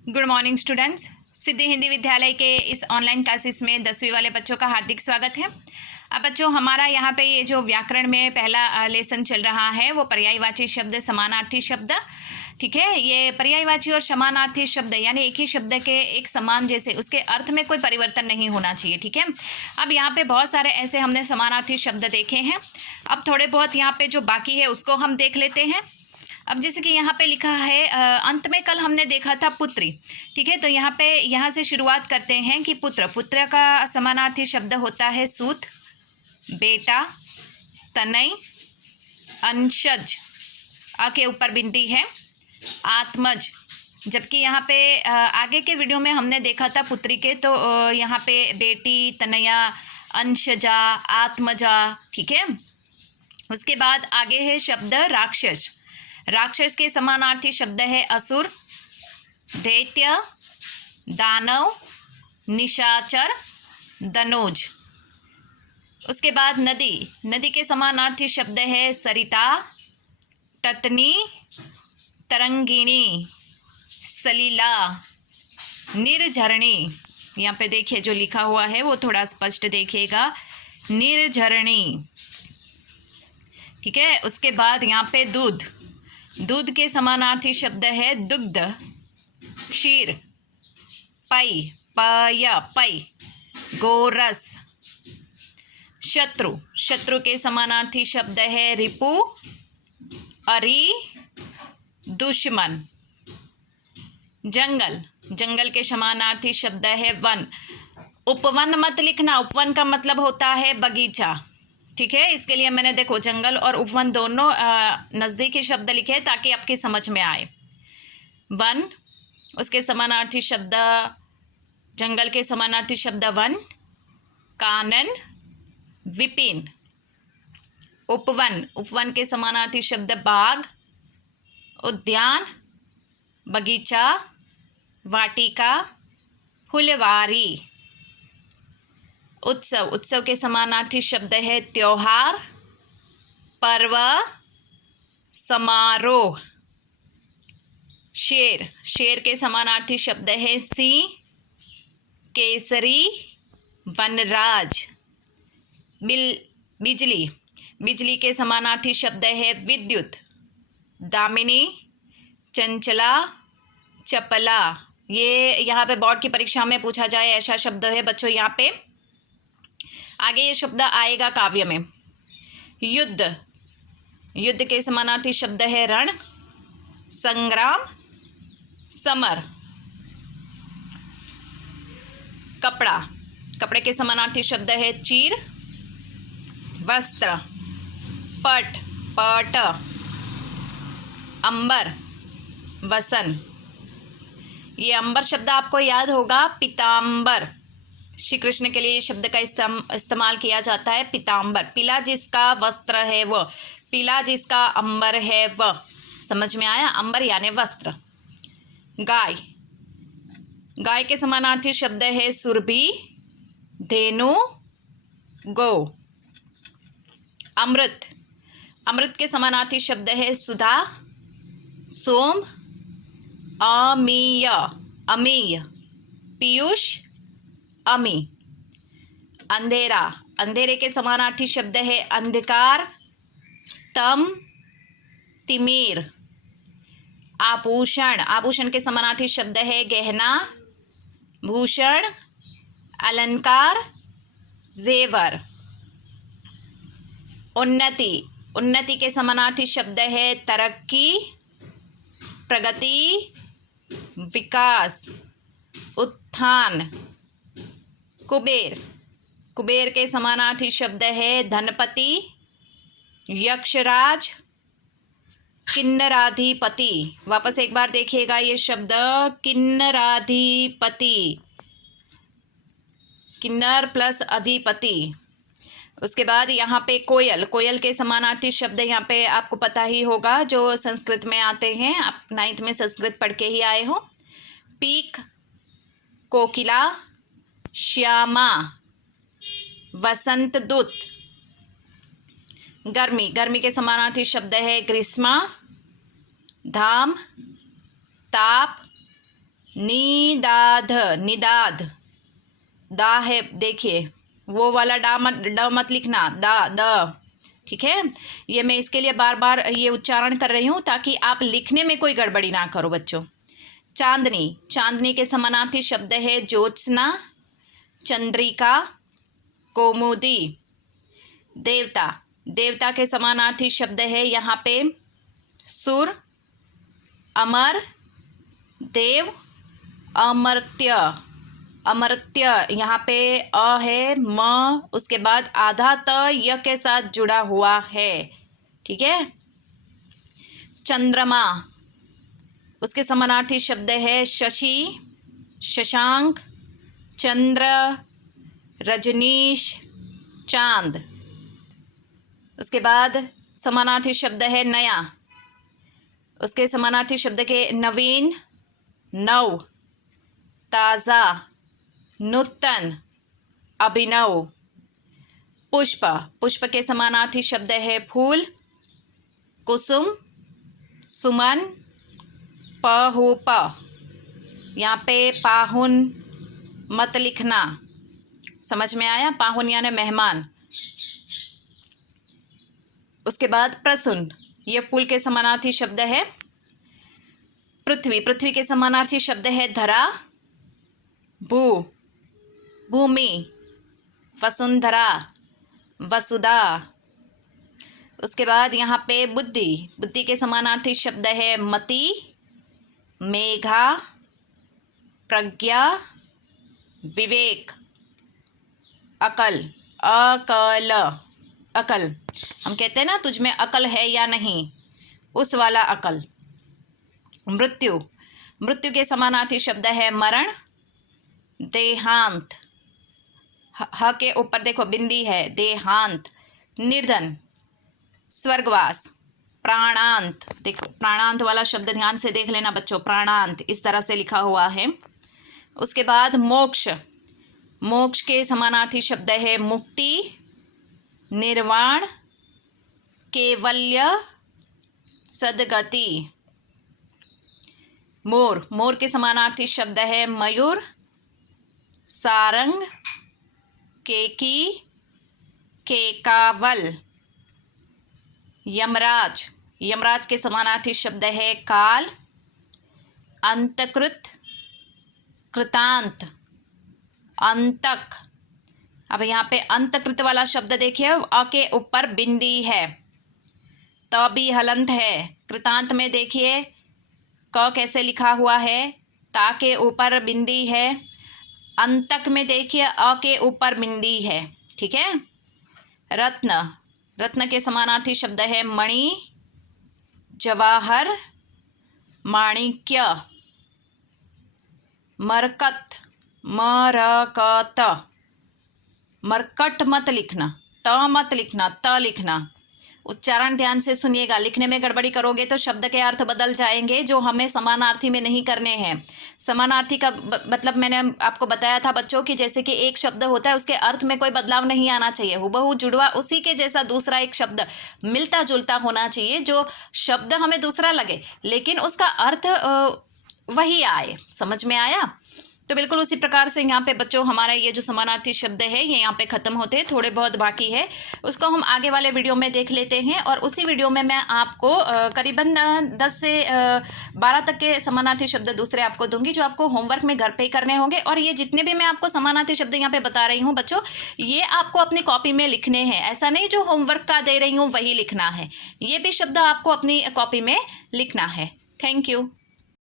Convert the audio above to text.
Good morning students. Siddhi Hindi Vidyalaya के इस online classes में 10वीं वाले बच्चों का हार्दिक स्वागत है। अब बच्चों, हमारा यहाँ पे ये जो व्याकरण में पहला लेसन चल रहा है वो पर्यायवाची शब्द, समानार्थी शब्द। ठीक है, ये पर्यायवाची और समानार्थी शब्द यानी एक ही शब्द के एक समान जैसे उसके अर्थ में कोई परिवर्तन नहीं होना चाहिए। ठीक है, अब यहाँ पे बहुत सारे ऐसे हमने समानार्थी शब्द देखे हैं। अब थोड़े बहुत यहाँ पे जो बाकी है उसको हम देख लेते हैं। अब जैसे कि यहाँ पे लिखा है अंत में कल हमने देखा था पुत्री। ठीक है, तो यहाँ से शुरुआत करते हैं कि पुत्र। पुत्र का समानार्थी शब्द होता है सूत, बेटा, तनय, अंशज, अ के ऊपर बिंदी है, आत्मज। जबकि यहाँ पे आगे के वीडियो में हमने देखा था पुत्री के, तो यहाँ पे बेटी, तनया, अंशजा, आत्मजा। ठीक है, उसके बाद आगे है शब्द राक्षस। राक्षस के समानार्थी शब्द है असुर, दैत्य, दानव, निशाचर, दनोज। उसके बाद नदी। नदी के समानार्थी शब्द है सरिता, टतनी, तरंगिणी, सलीला, निर्झरणी। यहाँ पे देखिए जो लिखा हुआ है वो थोड़ा स्पष्ट देखिएगा, निर्झरणी। ठीक है, उसके बाद यहाँ पे दूध। दूध के समानार्थी शब्द है दुग्ध, क्षीर, पई, पई, गोरस। शत्रु। शत्रु के समानार्थी शब्द है रिपु, अरि, दुश्मन। जंगल। जंगल के समानार्थी शब्द है वन। उपवन मत लिखना, उपवन का मतलब होता है बगीचा। ठीक है, इसके लिए मैंने देखो जंगल और उपवन दोनों नज़दीकी शब्द लिखे हैं ताकि आपकी समझ में आए। वन, उसके समानार्थी शब्द, जंगल के समानार्थी शब्द वन, कानन, विपिन। उपवन। उपवन के समानार्थी शब्द बाग, उद्यान, बगीचा, वाटिका, फुलवारी। उत्सव। उत्सव के समानार्थी शब्द है त्योहार, पर्व, समारोह। शेर। शेर के समानार्थी शब्द है सिंह, केसरी, वनराज। बिजली। बिजली के समानार्थी शब्द है विद्युत, दामिनी, चंचला, चपला। ये यहाँ पे बोर्ड की परीक्षा में पूछा जाए ऐसा शब्द है बच्चों। यहाँ पे आगे ये शब्द आएगा काव्य में। युद्ध। युद्ध के समानार्थी शब्द है रण, संग्राम, समर। कपड़ा। कपड़े के समानार्थी शब्द है चीर, वस्त्र, पट, पट, अंबर, वसन। ये अंबर शब्द आपको याद होगा, पीतांबर। श्री कृष्ण के लिए ये शब्द का इस्तेमाल किया जाता है, पीतांबर। पीला जिसका वस्त्र है वह, पीला जिसका अंबर है वह। समझ में आया, अंबर यानी वस्त्र। गाय। गाय के समानार्थी शब्द है सुरभि, धेनु, गौ। अमृत। अमृत के समानार्थी शब्द है सुधा, सोम, अमीय, अमीय, पीयूष, अमी। अंधेरा। अंधेरे के समानार्थी शब्द है अंधकार, तम, तिमिर। आभूषण। आभूषण के समानार्थी शब्द है गहना, भूषण, अलंकार, जेवर। उन्नति। उन्नति के समानार्थी शब्द है तरक्की, प्रगति, विकास, उत्थान। कुबेर। कुबेर के समानार्थी शब्द है धनपति, यक्षराज, किन्नराधिपति। वापस एक बार देखिएगा ये शब्द, किन्नराधिपति, किन्नर प्लस अधिपति। उसके बाद यहाँ पे कोयल। कोयल के समानार्थी शब्द यहाँ पे आपको पता ही होगा, जो संस्कृत में आते हैं, आप 9th में संस्कृत पढ़ के ही आए हो। पीक, कोकिला, श्यामा, वसंत दूत। गर्मी। गर्मी के समानार्थी शब्द है ग्रीष्मा, धाम, ताप, निदाध, निदाध, दा है, देखिए वो वाला ड मत लिखना, दा द, ठीक है। ये मैं इसके लिए बार बार ये उच्चारण कर रही हूँ ताकि आप लिखने में कोई गड़बड़ी ना करो बच्चों। चांदनी, चांदनी के समानार्थी शब्द है ज्योत्सना, चंद्रिका, कौमुदी। देवता, देवता के समानार्थी शब्द है यहाँ पे सुर, अमर, देव, अमर्त्य, अमर्त्य। यहाँ पे अ है, म, उसके बाद आधा त य के साथ जुड़ा हुआ है, ठीक है। चंद्रमा, उसके समानार्थी शब्द है शशि, शशांक, चंद्र, रजनीश, चांद। उसके बाद समानार्थी शब्द है नया, उसके समानार्थी शब्द के नवीन, नव, ताज़ा, नूतन, अभिनव। पुष्प, पुष्प के समानार्थी शब्द है फूल, कुसुम, सुमन, पहुप। यहाँ पे पाहुन मत लिखना, समझ में आया, पाहुन यानी मेहमान। उसके बाद प्रसून, ये फूल के समानार्थी शब्द है। पृथ्वी, पृथ्वी के समानार्थी शब्द है धरा, भू, भूमि, वसुंधरा, वसुधा। उसके बाद यहाँ पे बुद्धि, बुद्धि के समानार्थी शब्द है मति, मेघा, प्रज्ञा, विवेक। अकल, अकल, अकल, हम कहते हैं ना तुझ में अकल है या नहीं, उस वाला अकल। मृत्यु, मृत्यु के समानार्थी शब्द है मरण, देहांत, ह के ऊपर देखो बिंदी है, देहांत। निर्धन, स्वर्गवास, प्राणांत। देखो प्राणांत वाला शब्द ध्यान से देख लेना बच्चों, प्राणांत इस तरह से लिखा हुआ है। उसके बाद मोक्ष, मोक्ष के समानार्थी शब्द है मुक्ति, निर्वाण, केवल्य, सद्गति। मोर, मोर के समानार्थी शब्द है मयूर, सारंग, केकी, केकावल। यमराज, यमराज के समानार्थी शब्द है काल, अंतकृत, कृतांत, अंतक। अब यहाँ पे अंतकृत वाला शब्द देखिए, अ के ऊपर बिंदी है, त भी हलंत है। कृतांत में देखिए क कैसे लिखा हुआ है, ता के ऊपर बिंदी है। अंतक में देखिए अ के ऊपर बिंदी है, ठीक है। रत्न, रत्न के समानार्थी शब्द है मणि, जवाहर, माणिक्य। मरकत, मरकत, मरकट मत लिखना, ट मत लिखना, त लिखना। उच्चारण ध्यान से सुनिएगा, लिखने में गड़बड़ी करोगे तो शब्द के अर्थ बदल जाएंगे जो हमें समानार्थी में नहीं करने हैं। समानार्थी का मतलब मैंने आपको बताया था बच्चों कि जैसे कि एक शब्द होता है उसके अर्थ में कोई बदलाव नहीं आना चाहिए, हुबहू जुड़वा उसी के जैसा दूसरा एक शब्द मिलता जुलता होना चाहिए, जो शब्द हमें दूसरा लगे लेकिन उसका अर्थ वही आए। समझ में आया? तो बिल्कुल उसी प्रकार से यहाँ पे बच्चों हमारा ये जो समानार्थी शब्द है ये यहाँ पे ख़त्म होते हैं, थोड़े बहुत बाकी है, उसको हम आगे वाले वीडियो में देख लेते हैं। और उसी वीडियो में मैं आपको करीबन 10 से 12 तक के समानार्थी शब्द दूसरे आपको दूंगी जो आपको होमवर्क में घर पे ही करने होंगे। और ये जितने भी मैं आपको समानार्थी शब्द यहाँ पे बता रही हूँ बच्चों, ये आपको अपनी कॉपी में लिखने हैं, ऐसा नहीं जो होमवर्क का दे रही हूँ वही लिखना है, ये भी शब्द आपको अपनी कॉपी में लिखना है। Thank you.